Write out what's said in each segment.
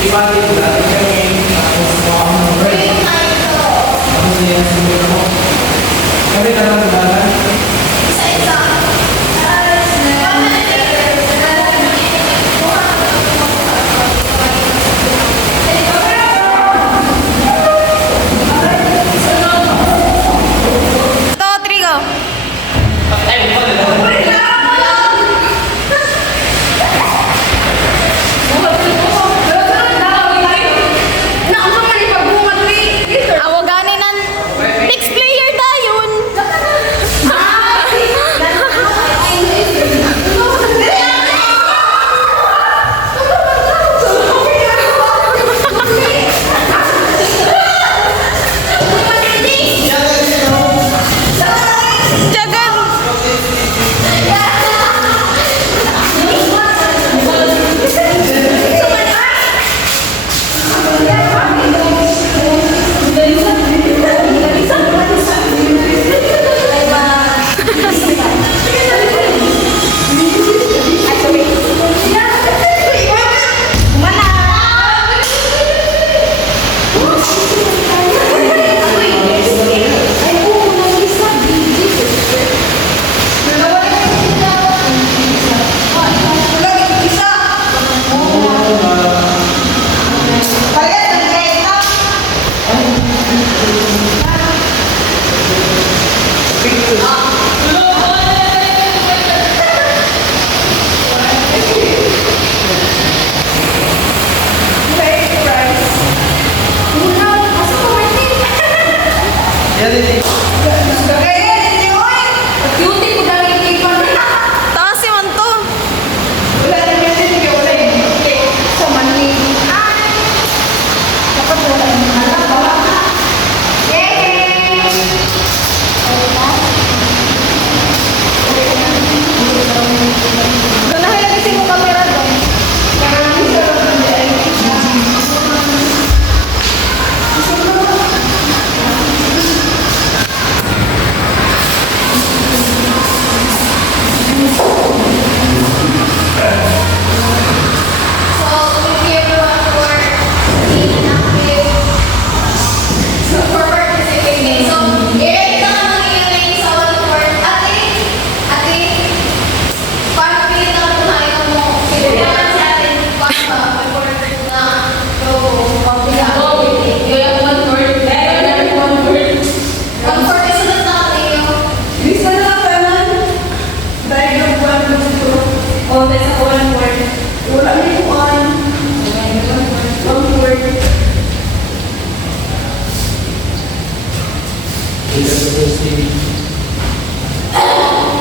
Ipatid natin kami. Tapos mga ano, right? Tapos yan, siguro mo. Kami tanong naman.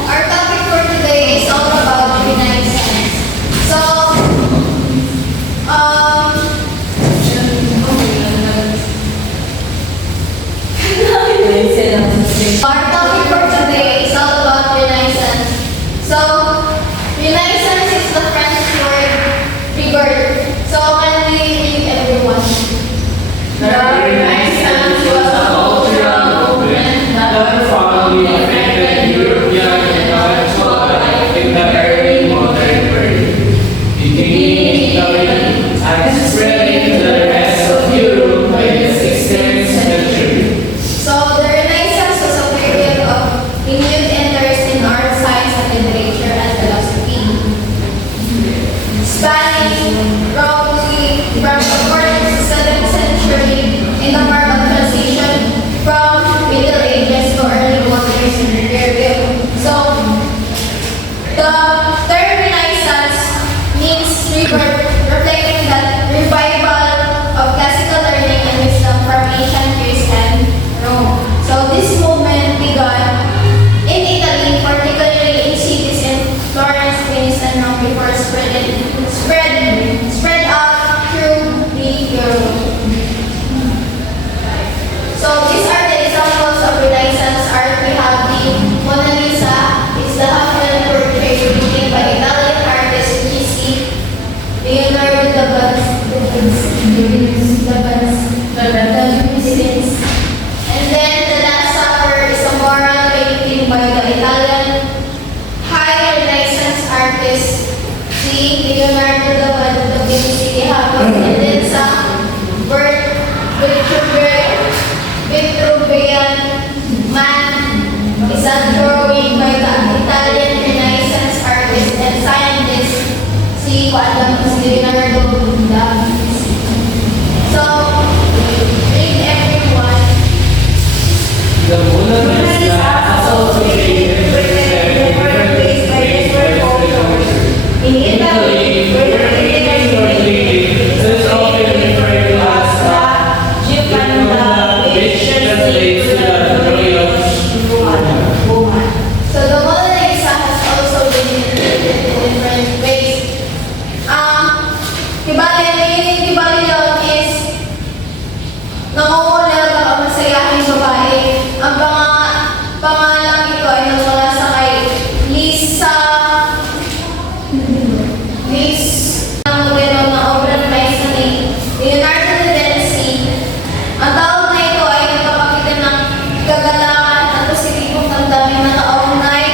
Our topic for today is all about United States. So, our topic for today is all about Renaissance. So, Renaissance is the French word rebirth. So, can we read everyone? The Renaissance was a cultural movement that profoundly affected European intellectual life in the early modern period, beginning in Italy and spreading to the rest of Europe by the 16th century. So, the Renaissance was a period of renewed interest in art, science, and literature and philosophy, spanning roughly from the 4th to the 7th century in the mark of transition from Middle Ages to early modern period. So, the term Renaissance means rebirth, reflecting that revival of classical learning and wisdom from ancient Greece and Rome. So, this movement began in Italy, particularly in cities in Florence, Venice, and Rome before spread out through the Europe. So these are the examples of Renaissance art. We have the Mona Lisa. It's the half-film portrait painted by Italian artist Leonardo da Vinci. And then the Last Supper is a mural painting by the Italian high Renaissance artist Leonardo da Vinci. And then sa si Kuan si Leonardo da Vinci. So, read everyone. The moon is also created in different ways by different cultures. In Italy, where This is often referred to as the Gioconda, which translates to the joy of woman. So the Mona Lisa has also been interpreted in different ways. Kibali yun is nangungulag ang masayahing babae. Ang pangalang ito ay nagmula sa kay Lisa ang modelo na obra ng maestra ni Leonardo da Vinci. Ang tawag na ito ay nagpapakita ng kagalangan at positibong damdamin na kaugnay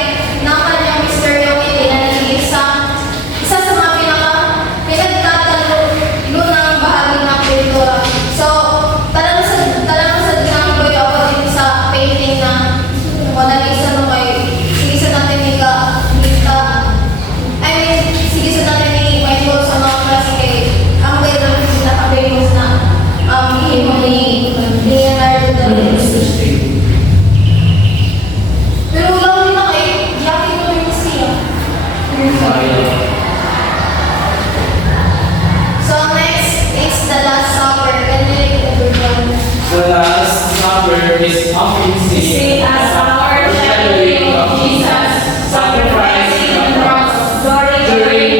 ng kanyang misteryong hindi na nagiging isa sa mga pinagtatalunang bahagi ng kultura. So, talagang sa dinang ko ako din sa painting na Mona Lisa no kay sige sa natin sige sa natin ni Michael sa mga klase kay ang ganda ng pinaka-famous na himo ni Leonardo da Vinci. Pero wala din na kay Jackie ko rin siya. So next is the Last Supper. Can you read everyone? The Last Supper is often seen Seen as a foreshadowing of Jesus' sacrifice on the cross during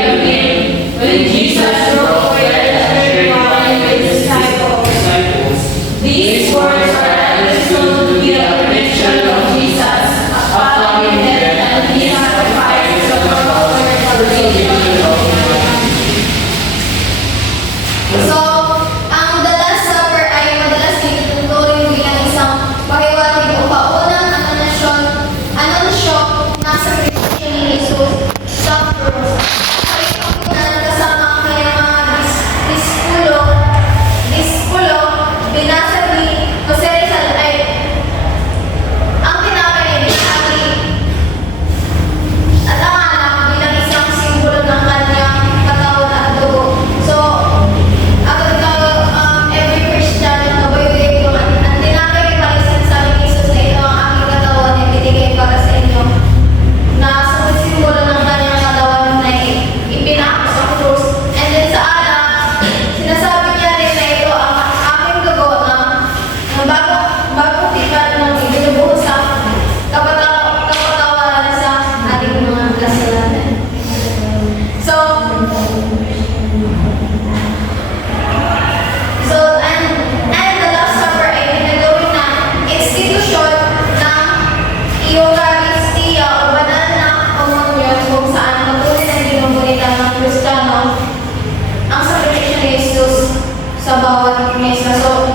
the meal, when Jesus broke bread and shared wine with his disciples. These words are understood to be a prediction of Jesus following death and his sacrifice of the salvation of humanity. So, ang The Last Supper ay madalas itinuturing bilang isang pahiwatig o paunang anunsyo na sakripisyo ni Jesus sa krus. Sa ipagkunan kasama ang kanyang mga dispulo, binasag ni Jose Rizal ay ang tinapay ay binahagi at ang anak bilang isang simbolo ng kanyang katawan at dugo. So, every Christian na bibigay ko ang tinapay ay palisan sa amin Jesus na ito ang aking katawan na ibinigay para sa inyo. Na sumisimbolo ng kanyang katawan na ipinako sa krus. And then sa alak, sinasabi niya rin na ito ang aking dugo na bagong tipan ng ibinubuhos sa kapatawaran sa ating mga kasalanan. So, and the Last Supper ay pinagawin na institusyon ng Eucharistia o banal na komunyon kung saan patuloy na ginugunitan ng Kristiyano ang sakripisyo ni Jesus sa bawat mesa. So,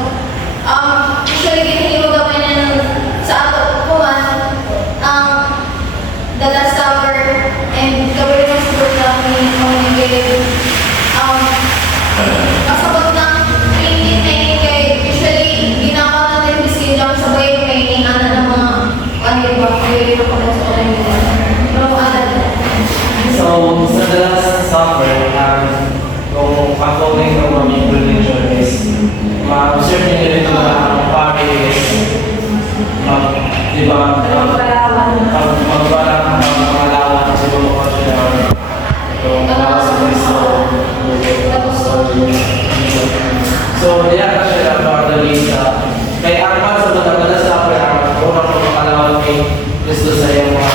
usually ginagawa gawin na sa ato kuman ang The Last Supper and gawin mo sa program ni Monique kasabot ng painting kay usually ginagawa natin biskin lang sa way painting ng mga ba kaya ko na sa online nila. Pero So, sa The Last Supper, kung according to mga religion is, ma-observe niyo rin na ang family is, di ba, magbalang pangalawan sa mga culture. So, diyan ka siya ng mga Lisa. Kaya ang mga sa The Last Supper, ang unang pangalawan kay Kristo sa iyong mga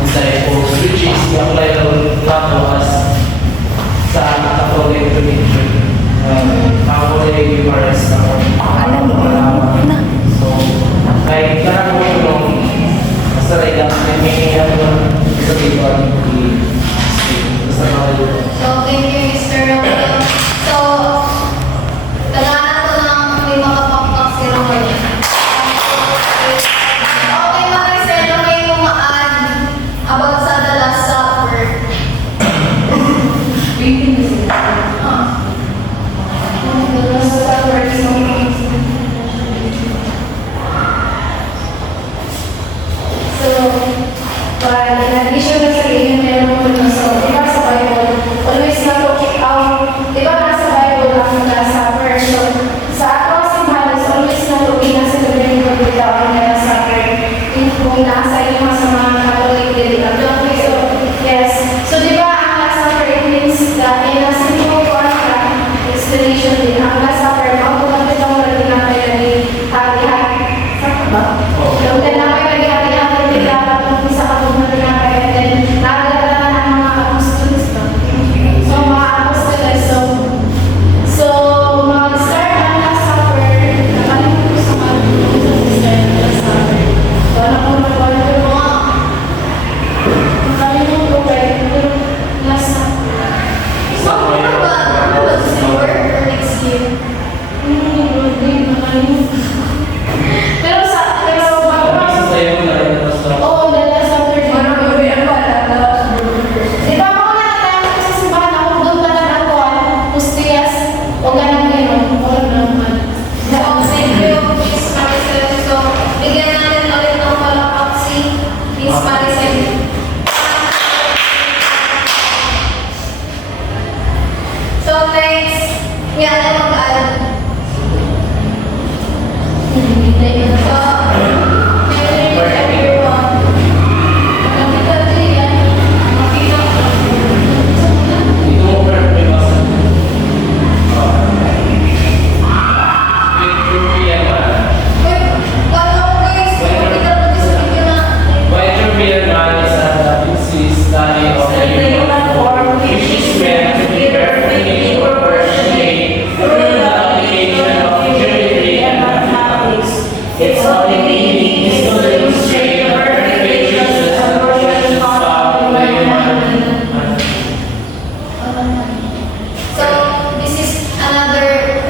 disciples, which is i-apply na as sa according to nature. According to Eucharist, ang pangalawan. So, kahit karang mo yung basta rin lang, may hinihan mo sa people basta mga So, thank you, Mr. Romero. So, tagaan ko ng may makapakpak si Romero. Okay, Maricel, okay mo December or next year. Pero Isa sa'yo na rin, basta. oo, dala sa third year. Di ba ako na tayo sa simbahan ako doon ba na ako Pustias o ganang gano'n. Wala naman. So, thank you, Miss Maricel. So, bigyan natin ulit ng palakpak si Miss Maricel. So, next, yan ay mag-add. So, Merry everyone. Nakita din yan. Makita ko. Ito mo pero may basa. Victoria man. Wait, paano ako guys? Makita ko din sa video na. Victoria man is a study of the human form which is meant to be perfectly proportionate through the application of geometry and mathematics. Its only meaning is to demonstrate the perfect ratios and proportions found in the human. So, this is another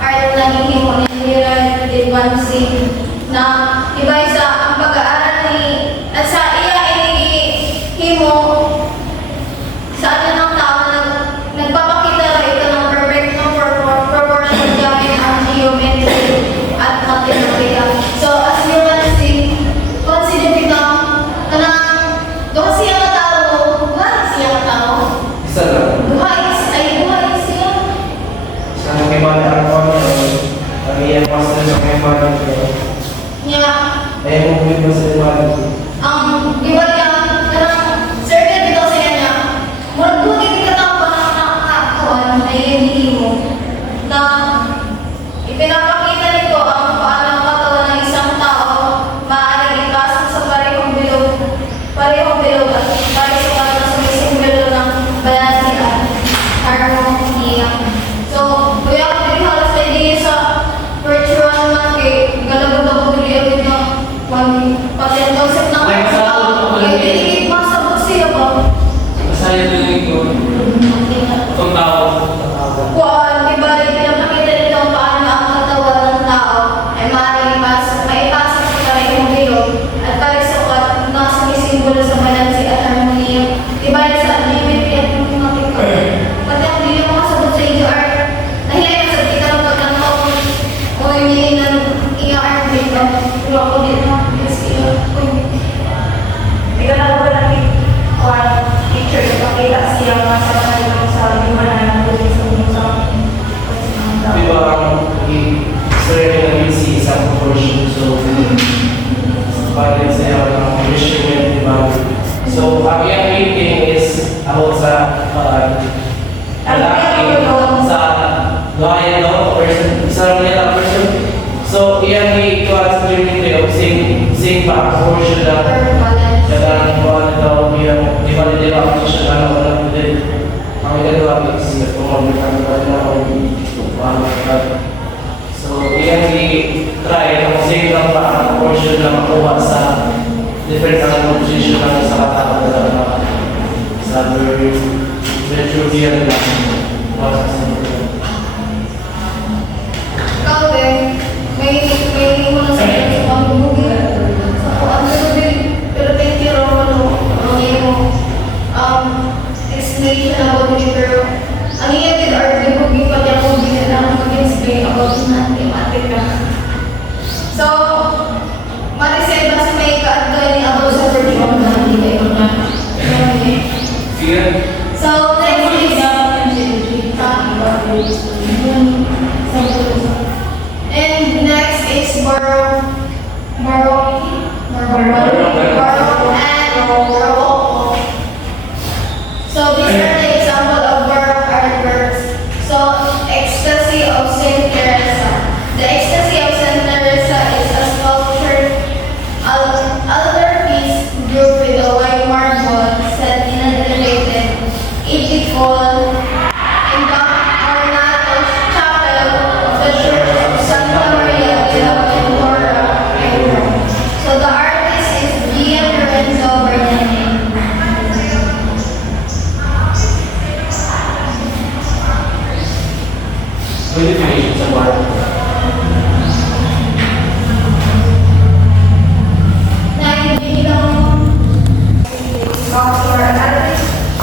art na hihimo ni Mira Devansi na iba sa ang pag-aaral ni at sa iya himo sa atin ng tao na nagpapakita ra ito ng perfect ng proportion gamit ang geometry at mathematika. So, as you can see, consider ito kanang doon siya ka tao, siya ka tao. Isa lang. Buhay siya. Sa nakimali ang kanya, ang iyang master sa nakimali ko. Niya, Ayaw mo bigyan sa nakimali ko. di ba niya, karang certain dito sa kanya, murag buti di ka tao pa nakakakuan na yun mo na ipinapakita nito ang paano ang katawan ng isang tao maaaring ipasok sa parehong bilog at parehong sa may simbolo ng balansihan, harmonia. So, kuya ko din halos na idea sa virtual man kay galagod ako bili agad na pag-concept ng Ay, masabot ako ay din. hindi masabot siya ba? Masaya tuloy ko. Itong tao. Kuan, di ba rin pinapakita nito paano ang katawan ng tao ay maaaring maipasok sa parehong bilog at paresukat na sumisimbolo sa balansi at harmonia. Di ba rin sa geometry at mathematika? Pati ang hindi mo kasabot sa iyo art. Nahilayan sa kita ng pagkanaw o hindi ng iya art dito. Pero ako din na, yes, iya. Hindi ka na ba natin teacher ipakita siya mga sa kanila sa lima na natin sa Di ba ang i-sir na busy sa proportion. So, bakit sa'yo ng measurement, di ba? So, ang iyang painting is about sa lalaki sa gaya no person, isa lang yan person. So, iyang ikuha sa geometry of same proportion lang. Kailangan ko ano daw yung di ba nila ako siya na wala din. Ang ginagawa is pumabalikan ko na ako so iyan i-try ang same lang ba ang portion na makuha sa different ang position lang sa katawan na sa Vitruvian lang. Ikaw din, may mga sa pamumugi. Sa kuan ko din, pero thank you Romano. Ang iyong explanation about it, pero ang iyong din art din kung pa niya kung hindi na mag-explain about mathematica. So, Maricel, basta may ka-advance ni about sa virtual na hindi kayo na. Fear? So, next is and next is Baroque and Baroque. So these are the example of Baroque artworks. So Ecstasy of Saint Teresa. The Ecstasy of Saint Teresa is a sculptured altarpiece group with a white marble set in an elevated 80-fold in the ornato chapel of the Church of Santa Maria della Ventura in Rome. So the artist is Gian Lorenzo Bernini. May definition sa bar.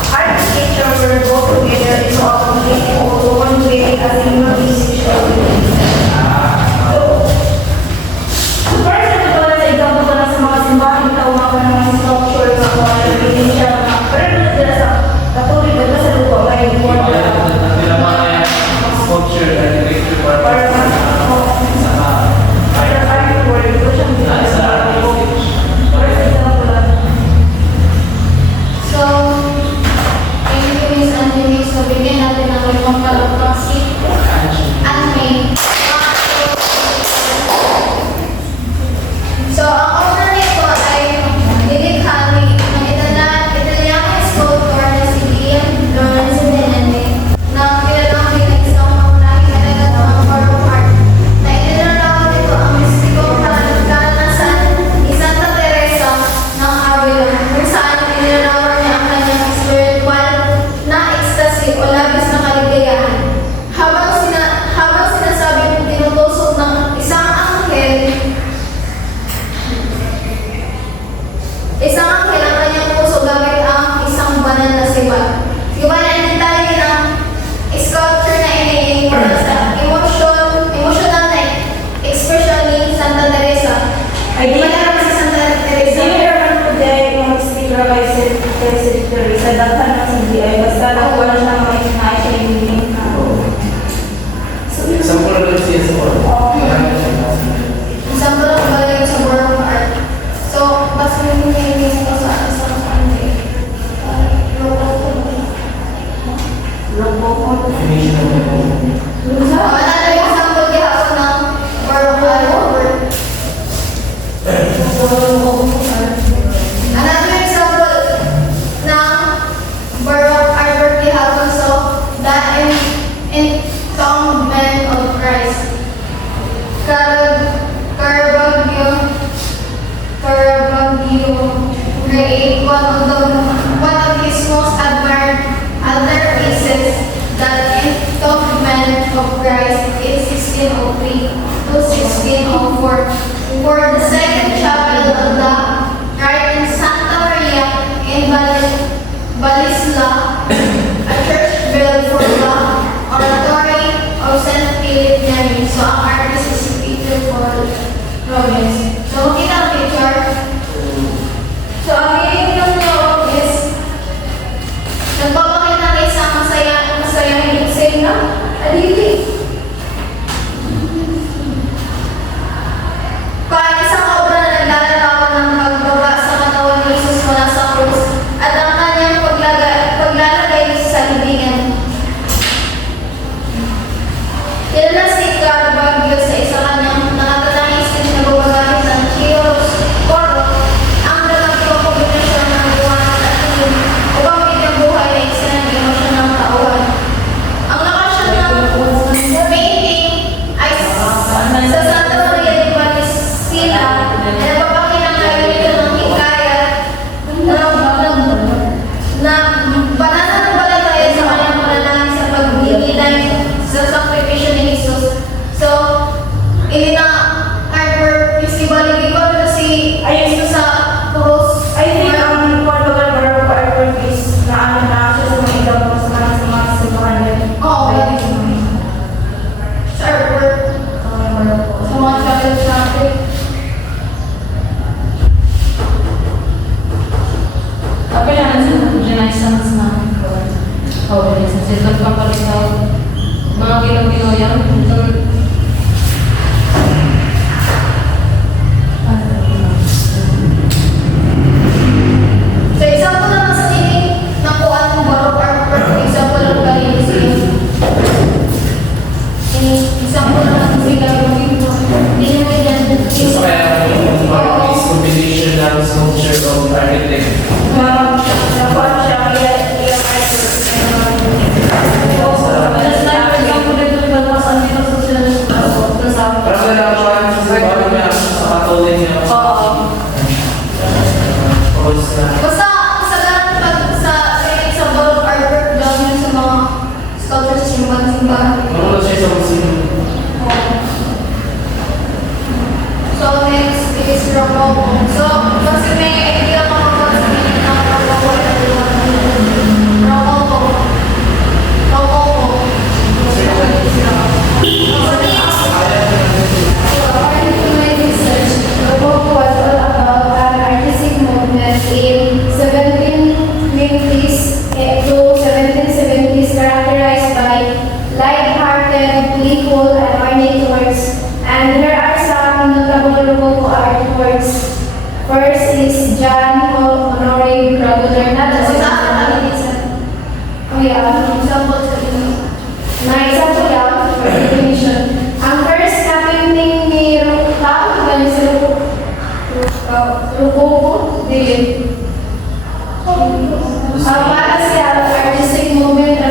Architecture will go together in one way as a human institution. First, ito na sa example ko na sa mga simbahan tao mga mga sculpture na mga residential na pero sila sa katuloy ba sa lupa may important Sculpture, architecture, para para So, thank you, Miss Anthony. So, bigyan natin ng limang kalapang si Anthony. So, ang owner nito ay nilikha ng Italiano sculptor na si Gian Lorenzo Menende na kilalang bilang isang maunahing alagat ng Baroque art na inilarawan nito ang mistikong karanasan ni Santa Teresa ng Avila kung saan inilarawan niya ang kanyang spiritual na ecstasy o labis na kaligayahan. Habang sinasabing tinutusok ng isang anghel ang kanyang puso gamit ang isang banal na sibat. Sibat na detalye ng sculpture na iniiling mula sa emotional na expression ni Santa Teresa. Ay, di Malalaman si Santa Teresa. Sinilaman ko dahil yung speaker kay Sir Teresa daghan ng CBI basta lang wala siyang may hinahay siya yung meaning na. Example na lang siya sa bar. Isang lang bagay sa Baroque art. So, basta yung hinihiling ko sa Another example gihapon ng Baroque art. Another example ng Baroque artwork gihapon so the Entombment of Christ. Caravaggio create one of his most admired altar pieces, the Entombment of Christ in 1603 to 1604. For the second chapel of the Christ in Santa Maria in Balisla, a church built for the oratory of St. Philip Neri. So, ang artist is si Peter Paul Rubens. So, makita ang picture. So, ang meaning ng loob is nagpapakita ng isang masayang eksena. Adili. Isang obra na naglalarawan ng pagbaba sa katawan ni Jesus mula sa krus at ang kanyang paglalagay sa libingan. Kilala si Caravaggio sa isa kanyang nakatatangis na gumagamit ng chiaroscuro ang dalawang kombinasyon ng buwan at tingin upang bigyang buhay na isa ng emosyon ng tauhan. Ang lokasyon ng painting ay sa Santa Maria de Balisila na nagpapakita ngayon nito ng hikayat na pananampalataya sa kanyang panalangin sa pagbibigay sa sakripisyo ni Jesus. So, ini na artwork festival ni ko si ayun sa cross. I think ang Portugal Baroque artwork is na siya sa mga example sa mga simbahan din. Oo, sa artwork sa mga travel traffic. Tapi lang sa Renaissance na Renaissance. Ito papalitaw mga Pinoy yan. So, example naman sa tinig ng kuan ng Baroque artwork, example ng Galileo. Example naman sa Galileo. Hindi naman yan. So, kaya yung art is combination ng sculpture of architect. Nakuha siya ilang artwork. Just like for example, dito nagbabasan dito sa Rococo. So, kasi may idea ka mga sa meaning ng Rococo. Rococo. Rococo. According to my research, Rococo was all about an artistic movement in 1720s to 1770s characterized by light-hearted, playful, and ornate works. And there are some notable Rococo artworks. First is John Honoré Graduler, not the Oh yeah. Example sa inyo. Na-example lang for definition. Ang first na painting ni Rococo, galing sa Rococo, dili. Para siya artistic movement na